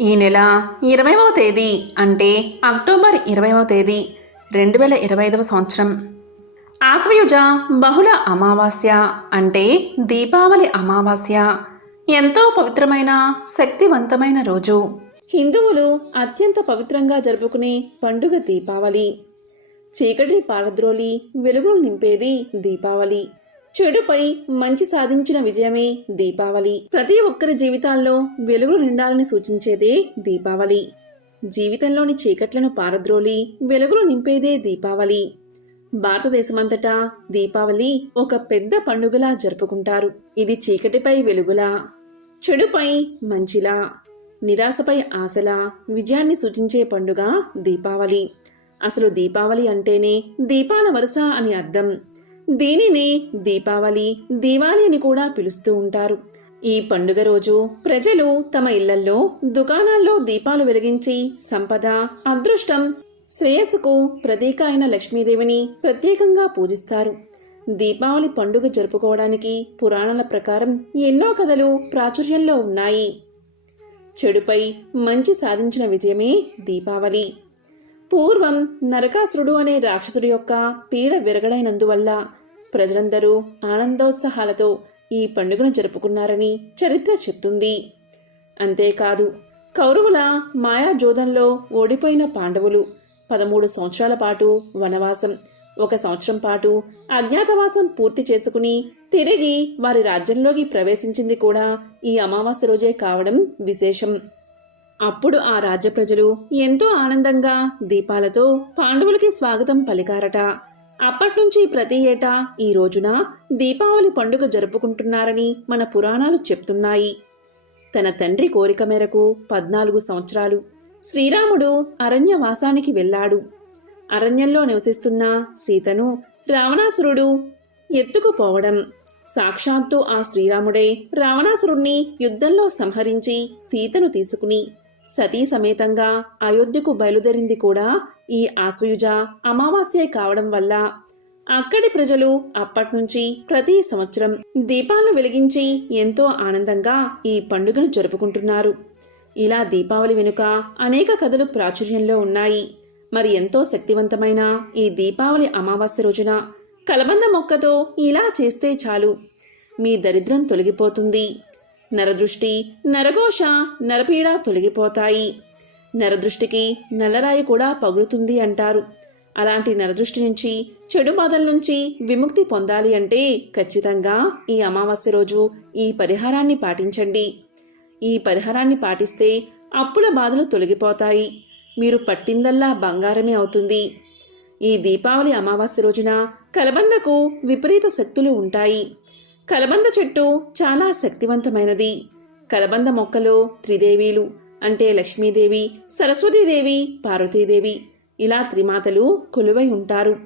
ఈ నెల ఇరవైవ తేదీ అంటే అక్టోబర్ ఇరవైవ తేదీ రెండు వేల ఇరవై ఐదవ సంవత్సరం. ఆశ్వయుజ బహుళ అమావాస్య అంటే దీపావళి అమావాస్య. ఎంతో పవిత్రమైన శక్తివంతమైన రోజు. హిందువులు అత్యంత పవిత్రంగా జరుపుకునే పండుగ దీపావళి. చీకటిని పారద్రోలి వెలుగులు నింపేది దీపావళి. చెడుపై మంచి సాధించిన విజయమే దీపావళి. ప్రతి ఒక్కరి జీవితాల్లో వెలుగులు నిండాలని సూచించేదే దీపావళి. జీవితంలోని చీకట్లను పారద్రోలి వెలుగులు నింపేదే దీపావళి. భారతదేశమంతటా దీపావళి ఒక పెద్ద పండుగలా జరుపుకుంటారు. ఇది చీకటిపై వెలుగులా చెడుపై మంచిలా నిరాశపై ఆశలా విజయాన్ని సూచించే పండుగ దీపావళి. అసలు దీపావళి అంటేనే దీపాల వరుస అని అర్థం. దీనినే దీపావళి దీవాలి అని కూడా పిలుస్తూ ఉంటారు. ఈ పండుగ రోజు ప్రజలు తమ ఇళ్ళల్లో దుకాణాల్లో దీపాలు వెలిగించి సంపద అదృష్టం శ్రేయస్సుకు ప్రతీక అయిన లక్ష్మీదేవిని ప్రత్యేకంగా పూజిస్తారు. దీపావళి పండుగ జరుపుకోవడానికి పురాణాల ప్రకారం ఎన్నో కథలు ప్రాచుర్యంలో ఉన్నాయి. చెడుపై మంచి సాధించిన విజయమే దీపావళి. పూర్వం నరకాసురుడు అనే రాక్షసుడి యొక్క పీడ విరగడైనందువల్ల ప్రజలందరూ ఆనందోత్సాహాలతో ఈ పండుగను జరుపుకున్నారని చరిత్ర చెప్తుంది. అంతేకాదు కౌరవుల మాయాజోదంలో ఓడిపోయిన పాండవులు పదమూడు సంవత్సరాల పాటు వనవాసం ఒక సంవత్సరం పాటు అజ్ఞాతవాసం పూర్తి చేసుకుని తిరిగి వారి రాజ్యంలోకి ప్రవేశించింది కూడా ఈ అమావాస్య రోజే కావడం విశేషం. అప్పుడు ఆ రాజ్య ప్రజలు ఎంతో ఆనందంగా దీపాలతో పాండవులకి స్వాగతం పలికారట. అప్పట్నుంచి ప్రతి ఏటా ఈ రోజున దీపావళి పండుగ జరుపుకుంటున్నారని మన పురాణాలు చెప్తున్నాయి. తన తండ్రి కోరిక మేరకు పద్నాలుగు సంవత్సరాలు శ్రీరాముడు అరణ్యవాసానికి వెళ్ళాడు. అరణ్యంలో నివసిస్తున్న సీతను రావణాసురుడు ఎత్తుకుపోవడం సాక్షాత్తు ఆ శ్రీరాముడే రావణాసురుణ్ణి యుద్ధంలో సంహరించి సీతను తీసుకుని సతీ సమేతంగా అయోధ్యకు బయలుదేరింది కూడా ఈ ఆశ్వయుజ అమావాస్య కావడం వల్ల అక్కడి ప్రజలు అప్పట్నుంచి ప్రతి సంవత్సరం దీపాలను వెలిగించి ఎంతో ఆనందంగా ఈ పండుగను జరుపుకుంటున్నారు. ఇలా దీపావళి వెనుక అనేక కథలు ప్రాచుర్యంలో ఉన్నాయి. మరి ఎంతో శక్తివంతమైన ఈ దీపావళి అమావాస్య రోజున కలబంద మొక్కతో ఇలా చేస్తే చాలు. మీ దరిద్రం తొలగిపోతుంది. నరదృష్టి నరఘోష నరపీడ తొలగిపోతాయి. నరదృష్టికి నల్లరాయి కూడా పగులుతుంది అంటారు. అలాంటి నరదృష్టి నుంచి చెడు బాధల నుంచి విముక్తి పొందాలి అంటే ఖచ్చితంగా ఈ అమావాస్య రోజు ఈ పరిహారాన్ని పాటించండి. ఈ పరిహారాన్ని పాటిస్తే అప్పుల బాధలు తొలగిపోతాయి. మీరు పట్టిందల్లా బంగారమే అవుతుంది. ఈ దీపావళి అమావాస్య రోజున కలబందకు విపరీత శక్తులు ఉంటాయి. కలబంద చెట్టు చాలా శక్తివంతమైనది. కలబంద మొక్కలో త్రిదేవీలు అంటే లక్ష్మీదేవి సరస్వతీదేవి పార్వతీదేవి ఇలా త్రిమాతలు కొలువై ఉంటారు.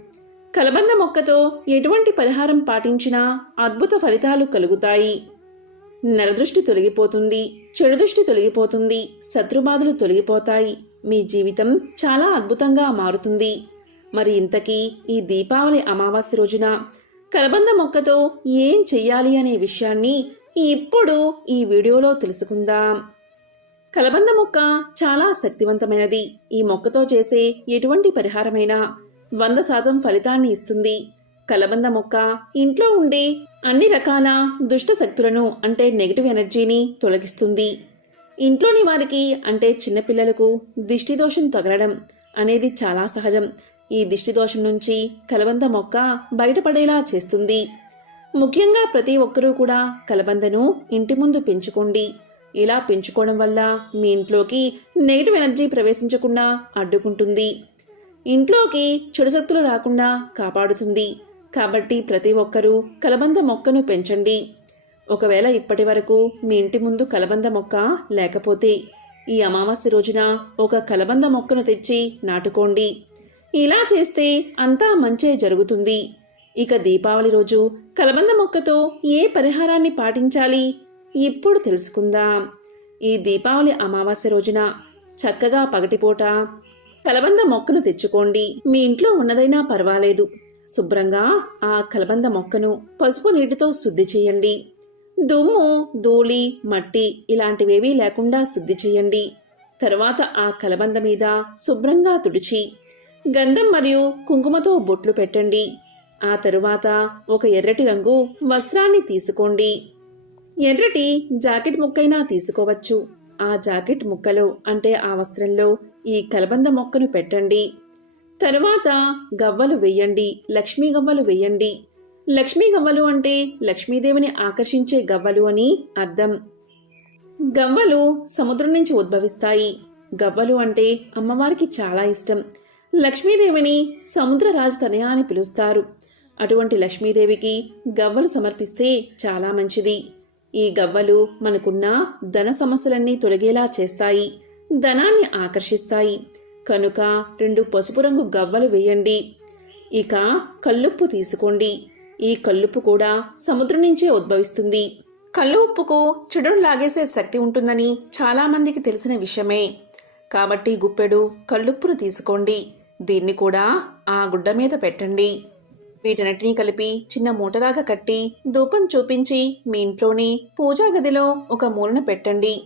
కలబంద మొక్కతో ఎటువంటి పరిహారం పాటించినా అద్భుత ఫలితాలు కలుగుతాయి. నరదృష్టి తొలగిపోతుంది చెడు దృష్టి తొలగిపోతుంది శత్రుబాధలు తొలగిపోతాయి. మీ జీవితం చాలా అద్భుతంగా మారుతుంది. మరి ఇంతకీ ఈ దీపావళి అమావాస్య రోజున కలబంద మొక్కతో ఏం చెయ్యాలి అనే విషయాన్ని ఇప్పుడు ఈ వీడియోలో తెలుసుకుందాం. కలబంద మొక్క చాలా శక్తివంతమైనది. ఈ మొక్కతో చేసే ఎటువంటి పరిహారమైనా వంద శాతం ఫలితాన్ని ఇస్తుంది. కలబంద మొక్క ఇంట్లో ఉండే అన్ని రకాల దుష్ట శక్తులను అంటే నెగిటివ్ ఎనర్జీని తొలగిస్తుంది. ఇంట్లోని వారికి అంటే చిన్నపిల్లలకు దిష్టి దోషం తగలడం అనేది చాలా సహజం. ఈ దిష్టి దోషం నుంచి కలబంద మొక్క బయటపడేలా చేస్తుంది. ముఖ్యంగా ప్రతి ఒక్కరూ కూడా కలబందను ఇంటి ముందు పెంచుకోండి. ఇలా పెంచుకోవడం వల్ల మీ ఇంట్లోకి నెగిటివ్ ఎనర్జీ ప్రవేశించకుండా అడ్డుకుంటుంది. ఇంట్లోకి చెడు శక్తులు రాకుండా కాపాడుతుంది. కాబట్టి ప్రతి ఒక్కరూ కలబంద మొక్కను పెంచండి. ఒకవేళ ఇప్పటి వరకు మీ ఇంటి ముందు కలబంద మొక్క లేకపోతే ఈ అమావాస్య రోజున ఒక కలబంద మొక్కను తెచ్చి నాటుకోండి. ఇలా చేస్తే అంతా మంచే జరుగుతుంది. ఇక దీపావళి రోజు కలబంద మొక్కతో ఏ పరిహారాన్ని పాటించాలి? ఇప్పుడు తెలుసుకుందాం. ఈ దీపావళి అమావాస్య రోజున చక్కగా పగటిపూట కలబంద మొక్కను తెచ్చుకోండి. మీ ఇంట్లో ఉన్నదైనా పర్వాలేదు. శుభ్రంగా ఆ కలబంద మొక్కను పసుపు నీటితో శుద్ధి చేయండి. దుమ్ము ధూళి మట్టి ఇలాంటివేవీ లేకుండా శుద్ధి చేయండి. తర్వాత ఆ కలబంద మీద శుభ్రంగా తుడిచి గంధం మరియు కుంకుమతో బొట్లు పెట్టండి. ఆ తరువాత ఒక ఎర్రటి రంగు వస్త్రాన్ని తీసుకోండి. ఎర్రటి జాకెట్ ముక్కైనా తీసుకోవచ్చు. ఆ జాకెట్ ముక్కలో అంటే ఆ వస్త్రంలో ఈ కలబంద మొక్కను పెట్టండి. తరువాత గవ్వలు వెయ్యండి లక్ష్మీ గవ్వలు వెయ్యండి లక్ష్మీ గవ్వలు అంటే లక్ష్మీదేవిని ఆకర్షించే గవ్వలు అని అర్థం. గవ్వలు సముద్రం నుంచి ఉద్భవిస్తాయి. గవ్వలు అంటే అమ్మవారికి చాలా ఇష్టం. లక్ష్మీదేవిని సముద్ర రాజతనయ అని పిలుస్తారు. అటువంటి లక్ష్మీదేవికి గవ్వలు సమర్పిస్తే చాలా మంచిది. ఈ గవ్వలు మనకున్న ధన సమస్యలన్నీ తొలగేలా చేస్తాయి ధనాన్ని ఆకర్షిస్తాయి. కనుక రెండు పసుపు రంగు గవ్వలు వేయండి. ఇక కల్లుప్పు తీసుకోండి. ఈ కల్లుప్పు కూడా సముద్రం నుంచే ఉద్భవిస్తుంది. కళ్ళు ఉప్పుకు చెడును లాగేసే శక్తి ఉంటుందని చాలామందికి తెలిసిన విషయమే. కాబట్టి గుప్పెడు కళ్ళుప్పును తీసుకోండి. దీన్ని కూడా ఆ గుడ్డ మీద పెట్టండి. వీటన్నిటినీ కలిపి చిన్న మూటలాగా కట్టి ధూపం చూపించి మీ ఇంట్లోని పూజా గదిలో ఒక మూలన పెట్టండి.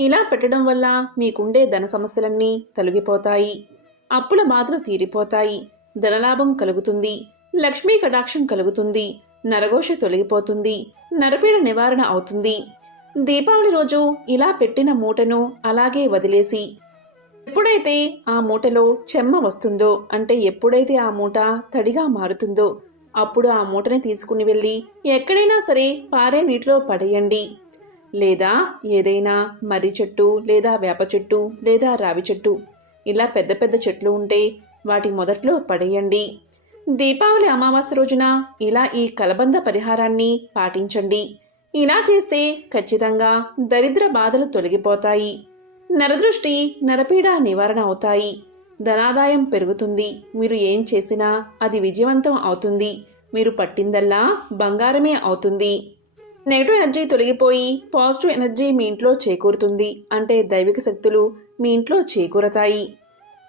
ఇలా పెట్టడం వల్ల మీకుండే ధన సమస్యలన్నీ తొలగిపోతాయి. అప్పుల బాధలు తీరిపోతాయి. ధనలాభం కలుగుతుంది. లక్ష్మీ కటాక్షం కలుగుతుంది. నరఘోష తొలగిపోతుంది. నరపీడ నివారణ అవుతుంది. దీపావళి రోజు ఇలా పెట్టిన మూటను అలాగే వదిలేసి ఎప్పుడైతే ఆ మూటలో చెమ్మ వస్తుందో అంటే ఎప్పుడైతే ఆ మూట తడిగా మారుతుందో అప్పుడు ఆ మూటని తీసుకుని వెళ్ళి ఎక్కడైనా సరే పారే నీటిలో పడేయండి. లేదా ఏదైనా మర్రి చెట్టు లేదా వేప చెట్టు లేదా రావి చెట్టు ఇలా పెద్ద పెద్ద చెట్లు ఉంటే వాటి మొదట్లో పడేయండి. దీపావళి అమావాస్య రోజున ఇలా ఈ కలబంద పరిహారాన్ని పాటించండి. ఇలా చేస్తే ఖచ్చితంగా దరిద్ర బాధలు తొలగిపోతాయి. నరదృష్టి నరపీడ నివారణ అవుతాయి. ధనాదాయం పెరుగుతుంది. మీరు ఏం చేసినా అది విజయవంతం అవుతుంది. మీరు పట్టిందల్లా బంగారమే అవుతుంది. నెగిటివ్ ఎనర్జీ తొలగిపోయి పాజిటివ్ ఎనర్జీ మీ ఇంట్లో చేకూరుతుంది. అంటే దైవిక శక్తులు మీ ఇంట్లో చేకూరతాయి.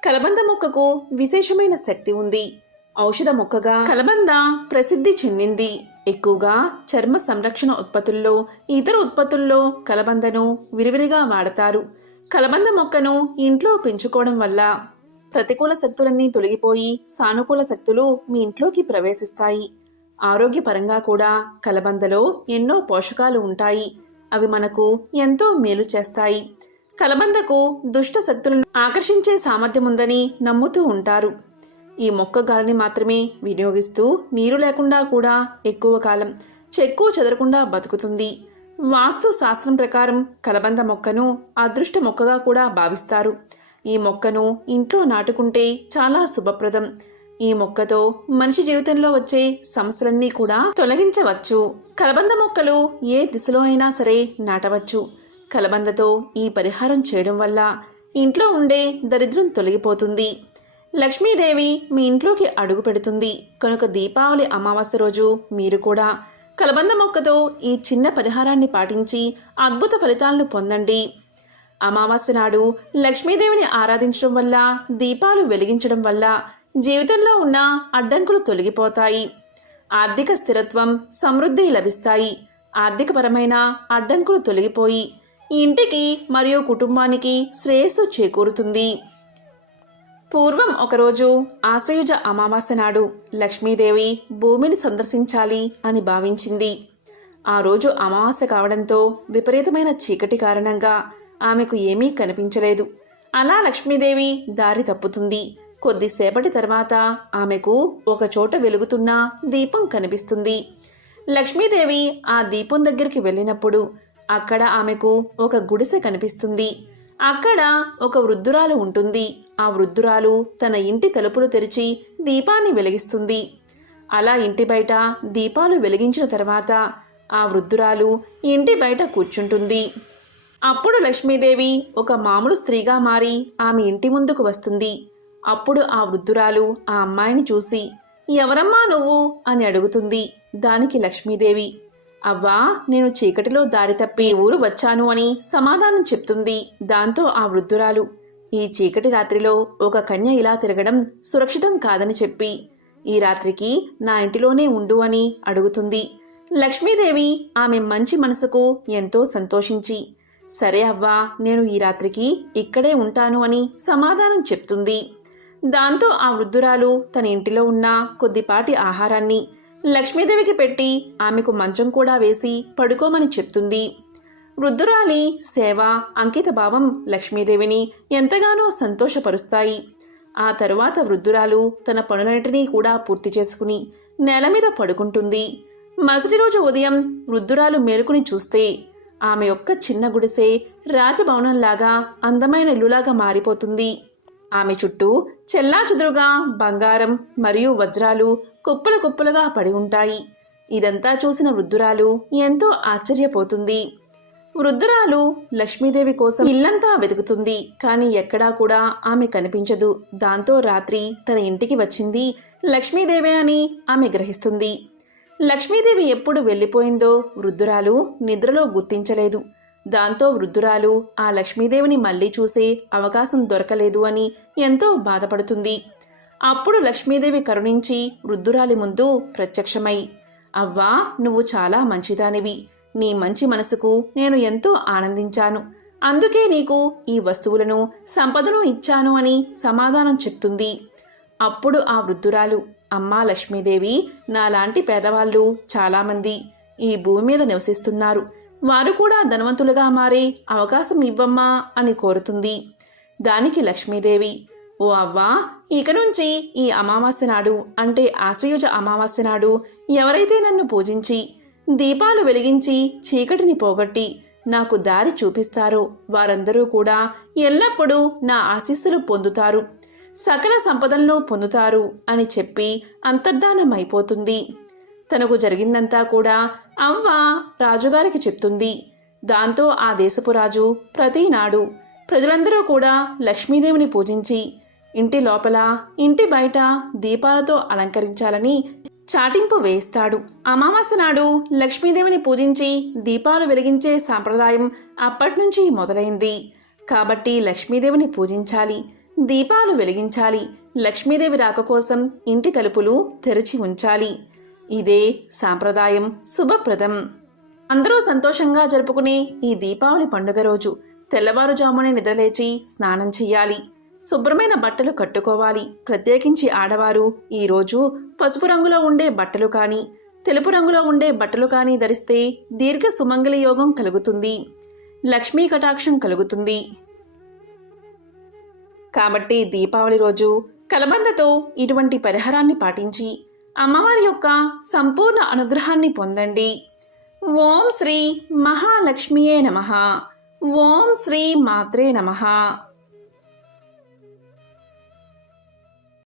కలబంద మొక్కకు విశేషమైన శక్తి ఉంది. ఔషధ మొక్కగా కలబంద ప్రసిద్ధి చెందింది. ఎక్కువగా చర్మ సంరక్షణ ఉత్పత్తుల్లో ఇతర ఉత్పత్తుల్లో కలబందను విరివిరిగా వాడతారు. కలబంద మొక్కను ఇంట్లో పెంచుకోవడం వల్ల ప్రతికూల శక్తులన్నీ తొలగిపోయి సానుకూల శక్తులు మీ ఇంట్లోకి ప్రవేశిస్తాయి. ఆరోగ్యపరంగా కూడా కలబందలో ఎన్నో పోషకాలు ఉంటాయి. అవి మనకు ఎంతో మేలు చేస్తాయి. కలబందకు దుష్ట శక్తులను ఆకర్షించే సామర్థ్యం ఉందని నమ్ముతూ ఉంటారు. ఈ మొక్క గాలిని మాత్రమే వినియోగిస్తూ నీరు లేకుండా కూడా ఎక్కువ కాలం చెక్కు చెదరకుండా బతుకుతుంది. వాస్తు శాస్త్రం ప్రకారం కలబంద మొక్కను అదృష్ట మొక్కగా కూడా భావిస్తారు. ఈ మొక్కను ఇంట్లో నాటుకుంటే చాలా శుభప్రదం. ఈ మొక్కతో మనిషి జీవితంలో వచ్చే సమస్యలన్నీ కూడా తొలగించవచ్చు. కలబంద మొక్కలు ఏ దిశలో అయినా సరే నాటవచ్చు. కలబందతో ఈ పరిహారం చేయడం వల్ల ఇంట్లో ఉండే దరిద్రం తొలగిపోతుంది. లక్ష్మీదేవి మీ ఇంట్లోకి అడుగు పెడుతుంది. కనుక దీపావళి అమావాస్య రోజు మీరు కూడా కలబంద మొక్కతో ఈ చిన్న పరిహారాన్ని పాటించి అద్భుత ఫలితాలను పొందండి. అమావాస్య నాడు లక్ష్మీదేవిని ఆరాధించడం వల్ల దీపాలు వెలిగించడం వల్ల జీవితంలో ఉన్న అడ్డంకులు తొలగిపోతాయి. ఆర్థిక స్థిరత్వం సమృద్ధి లభిస్తాయి. ఆర్థికపరమైన అడ్డంకులు తొలగిపోయి ఇంటికి మరియు కుటుంబానికి శ్రేయస్సు చేకూరుతుంది. పూర్వం ఒకరోజు ఆశ్వయుజ అమావాస్య నాడు లక్ష్మీదేవి భూమిని సందర్శించాలి అని భావించింది. ఆ రోజు అమావాస్య కావడంతో విపరీతమైన చీకటి కారణంగా ఆమెకు ఏమీ కనిపించలేదు. అలా లక్ష్మీదేవి దారి తప్పుతుంది. కొద్దిసేపటి తర్వాత ఆమెకు ఒకచోట వెలుగుతున్న దీపం కనిపిస్తుంది. లక్ష్మీదేవి ఆ దీపం దగ్గరికి వెళ్ళినప్పుడు అక్కడ ఆమెకు ఒక గుడిసె కనిపిస్తుంది. అక్కడ ఒక వృద్ధురాలు ఉంటుంది. ఆ వృద్ధురాలు తన ఇంటి తలుపులు తెరిచి దీపాన్ని వెలిగిస్తుంది. అలా ఇంటి బయట దీపాలు వెలిగించిన తర్వాత ఆ వృద్ధురాలు ఇంటి బయట కూర్చుంటుంది. అప్పుడు లక్ష్మీదేవి ఒక మామూలు స్త్రీగా మారి ఆమె ఇంటి ముందుకు వస్తుంది. అప్పుడు ఆ వృద్ధురాలు ఆ అమ్మాయిని చూసి ఎవరమ్మా నువ్వు? అని అడుగుతుంది. దానికి లక్ష్మీదేవి అవ్వా నేను చీకటిలో దారి తప్పి ఊరు వచ్చాను అని సమాధానం చెప్తుంది. దాంతో ఆ వృద్ధురాలు ఈ చీకటి రాత్రిలో ఒక కన్య ఇలా తిరగడం సురక్షితం కాదని చెప్పి ఈ రాత్రికి నా ఇంటిలోనే ఉండు అని అడుగుతుంది. లక్ష్మీదేవి ఆమె మంచి మనసుకు ఎంతో సంతోషించి సరే అవ్వా నేను ఈ రాత్రికి ఇక్కడే ఉంటాను అని సమాధానం చెప్తుంది. దాంతో ఆ వృద్ధురాలు తన ఇంటిలో ఉన్న కొద్దిపాటి ఆహారాన్ని లక్ష్మీదేవికి పెట్టి ఆమెకు మంచం కూడా వేసి పడుకోమని చెప్తుంది. వృద్ధురాలి సేవ అంకిత భావం లక్ష్మీదేవిని ఎంతగానో సంతోషపరుస్తాయి. ఆ తరువాత వృద్ధురాలు తన పనులన్నిటినీ కూడా పూర్తి చేసుకుని నేల మీద పడుకుంటుంది. మరుసటి రోజు ఉదయం వృద్ధురాలు మేలుకుని చూస్తే ఆమె యొక్క చిన్న గుడిసె రాజభవనంలాగా అందమైన ఇల్లులాగా మారిపోతుంది. ఆమె చుట్టూ చెల్లాచెదురుగా బంగారం మరియు వజ్రాలు కుప్పలు కుప్పలుగా పడి ఉంటాయి. ఇదంతా చూసిన వృద్ధురాలు ఎంతో ఆశ్చర్యపోతుంది. వృద్ధురాలు లక్ష్మీదేవి కోసం ఇల్లంతా వెతుకుతుంది. కానీ ఎక్కడా కూడా ఆమె కనిపించదు. దాంతో రాత్రి తన ఇంటికి వచ్చింది లక్ష్మీదేవి అని ఆమె గ్రహిస్తుంది. లక్ష్మీదేవి ఎప్పుడు వెళ్ళిపోయిందో వృద్ధురాలు నిద్రలో గుర్తించలేదు. దాంతో వృద్ధురాలు ఆ లక్ష్మీదేవిని మళ్ళీ చూసే అవకాశం దొరకలేదు అని ఎంతో బాధపడుతుంది. అప్పుడు లక్ష్మీదేవి కరుణించి వృద్ధురాలి ముందు ప్రత్యక్షమై అవ్వా నువ్వు చాలా మంచిదానివి. నీ మంచి మనసుకు నేను ఎంతో ఆనందించాను. అందుకే నీకు ఈ వస్తువులను సంపదను ఇచ్చాను అని సమాధానం చెప్తుంది. అప్పుడు ఆ వృద్ధురాలు అమ్మా లక్ష్మీదేవి నాలాంటి పేదవాళ్ళు చాలామంది ఈ భూమి మీద నివసిస్తున్నారు. వారు కూడా ధనవంతులుగా మారే అవకాశం ఇవ్వమ్మా అని కోరుతుంది. దానికి లక్ష్మీదేవి ఓ అవ్వా ఇక నుంచి ఈ అమావాస్య నాడు అంటే ఆశ్వయుజ అమావాస్య నాడు ఎవరైతే నన్ను పూజించి దీపాలు వెలిగించి చీకటిని పోగొట్టి నాకు దారి చూపిస్తారో వారందరూ కూడా ఎల్లప్పుడూ నా ఆశీస్సులు పొందుతారు. సకల సంపదలను పొందుతారు అని చెప్పి అంతర్ధానమైపోతుంది. తనకు జరిగిందంతా కూడా అవ్వ రాజుగారికి చెప్తుంది. దాంతో ఆ దేశపు రాజు ప్రతినాడు ప్రజలందరూ కూడా లక్ష్మీదేవిని పూజించి ఇంటి లోపల ఇంటి బయట దీపాలతో అలంకరించాలని చాటింపు వేస్తాడు. అమావాస్య నాడు లక్ష్మీదేవిని పూజించి దీపాలు వెలిగించే సాంప్రదాయం అప్పట్నుంచి మొదలైంది. కాబట్టి లక్ష్మీదేవిని పూజించాలి దీపాలు వెలిగించాలి లక్ష్మీదేవి రాక కోసం ఇంటి తలుపులు తెరిచి ఉంచాలి. ఇదే సాంప్రదాయం శుభప్రదం. అందరూ సంతోషంగా జరుపుకునే ఈ దీపావళి పండుగ రోజు తెల్లవారుజామునే నిద్రలేచి స్నానం చెయ్యాలి. శుభ్రమైన బట్టలు కట్టుకోవాలి. ప్రత్యేకించి ఆడవారు ఈరోజు పసుపు రంగులో ఉండే బట్టలు కానీ తెలుపు రంగులో ఉండే బట్టలు కానీ ధరిస్తే దీర్ఘ సుమంగళ యోగం కలుగుతుంది. లక్ష్మీ కటాక్షం కలుగుతుంది. కాబట్టి దీపావళి రోజు కలబందతో ఇటువంటి పరిహారాన్ని పాటించి అమ్మవారి యొక్క సంపూర్ణ అనుగ్రహాన్ని పొందండి. ఓం శ్రీ మహాలక్ష్మియే నమ. ఓం శ్రీ మాత్రే నమ.